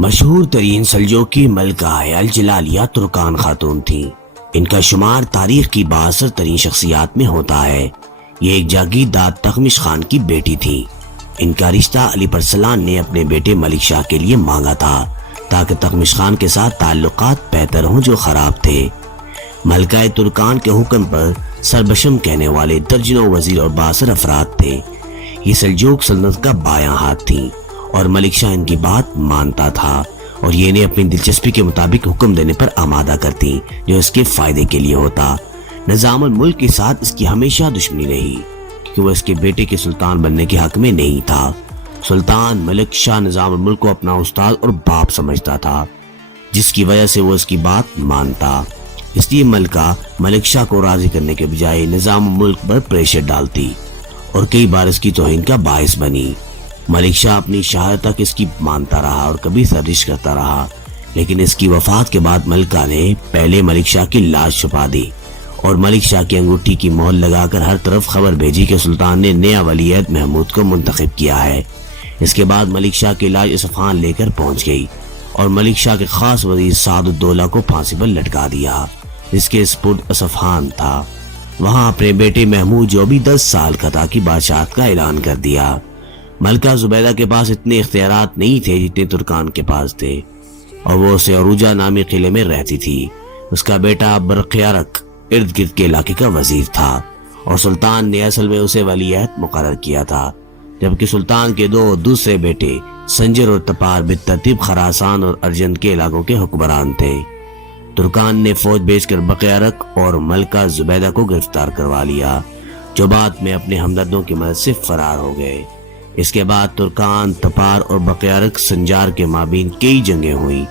مشہور ترین سلجوقی ملکہ الجلالیہ ترکان خاتون تھی۔ ان کا شمار تاریخ کی بااثر ترین شخصیات میں ہوتا ہے۔ یہ ایک جاگیردار تغمش خان کی بیٹی تھی۔ ان کا رشتہ علی پرسلان نے اپنے بیٹے ملک شاہ کے لیے مانگا تھا تاکہ تغمش خان کے ساتھ تعلقات بہتر ہوں جو خراب تھے۔ ملکہ ترکان کے حکم پر سربشم کہنے والے درجنوں وزیر اور بااثر افراد تھے۔ یہ سلجوق سلطنت کا بایاں ہاتھ تھی اور ملک شاہ ان کی بات مانتا تھا اور یہ انہیں اپنی دلچسپی کے مطابق حکم دینے پر آمادہ کرتی جو اس کے فائدے کے لیے ہوتا۔ نظام الملک کے ساتھ اس کی ہمیشہ دشمنی رہی کیونکہ وہ اس کے بیٹے کے سلطان بننے کے حق میں نہیں تھا۔ سلطان ملک شاہ نظام الملک کو اپنا استاد اور باپ سمجھتا تھا جس کی وجہ سے وہ اس کی بات مانتا۔ اس لیے ملکہ ملک شاہ کو راضی کرنے کے بجائے نظام الملک پر پریشر ڈالتی اور کئی بار اس کی توہین کا باعث بنی۔ ملک شاہ اپنی شہادت تک اس کی مانتا رہا اور کبھی سرزش کرتا رہا، لیکن اس کی وفات کے بعد ملکہ نے پہلے ملک شاہ کی لاش چھپا دی اور ملک شاہ کی انگوٹھی کی مہر لگا کر ہر طرف خبر بھیجی کہ سلطان نے نیا ولی عہد محمود کو منتخب کیا ہے۔ اس کے بعد ملک شاہ کی لاش اصفہان لے کر پہنچ گئی اور ملک شاہ کے خاص وزیر سعد الدولہ کو پھانسی پر لٹکا دیا جس کے سپرد اصفہان تھا۔ وہاں اپنے بیٹے محمود جو بھی 10 سال کا تھا کی بادشاہت کا اعلان کر دیا۔ ملکہ زبیدہ کے پاس اتنے اختیارات نہیں تھے جتنے ترکان کے پاس تھے اور وہ اسے عروجہ نامی قلعے میں رہتی تھی۔ اس کا بیٹا برقیارق ارد گرد کے علاقے کا وزیر تھا اور سلطان نے اصل میں اسے ولی عہد مقرر کیا تھا، جبکہ سلطان کے دو دوسرے بیٹے سنجر اور تپار بالترتیب خراسان اور ارجن کے علاقوں کے حکمران تھے۔ ترکان نے فوج بھیج کر بقیارق اور ملکہ زبیدہ کو گرفتار کروا لیا جو بعد میں اپنے ہمدردوں کی مدد سے فرار ہو گئے۔ اس کے بعد ترکان، تپار اور بقیارق سنجار کے مابین کئی جنگیں ہوئیں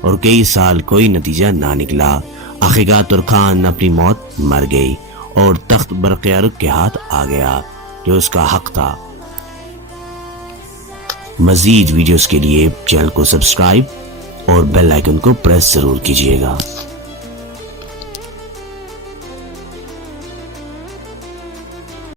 اور کئی سال کوئی نتیجہ نہ نکلا۔ آخرکار ترکان اپنی موت مر گئی اور تخت برقیارق کے ہاتھ آ گیا جو اس کا حق تھا۔ مزید ویڈیوز کے لیے چینل کو سبسکرائب اور بیل آئیکن کو پریس ضرور کیجیے گا۔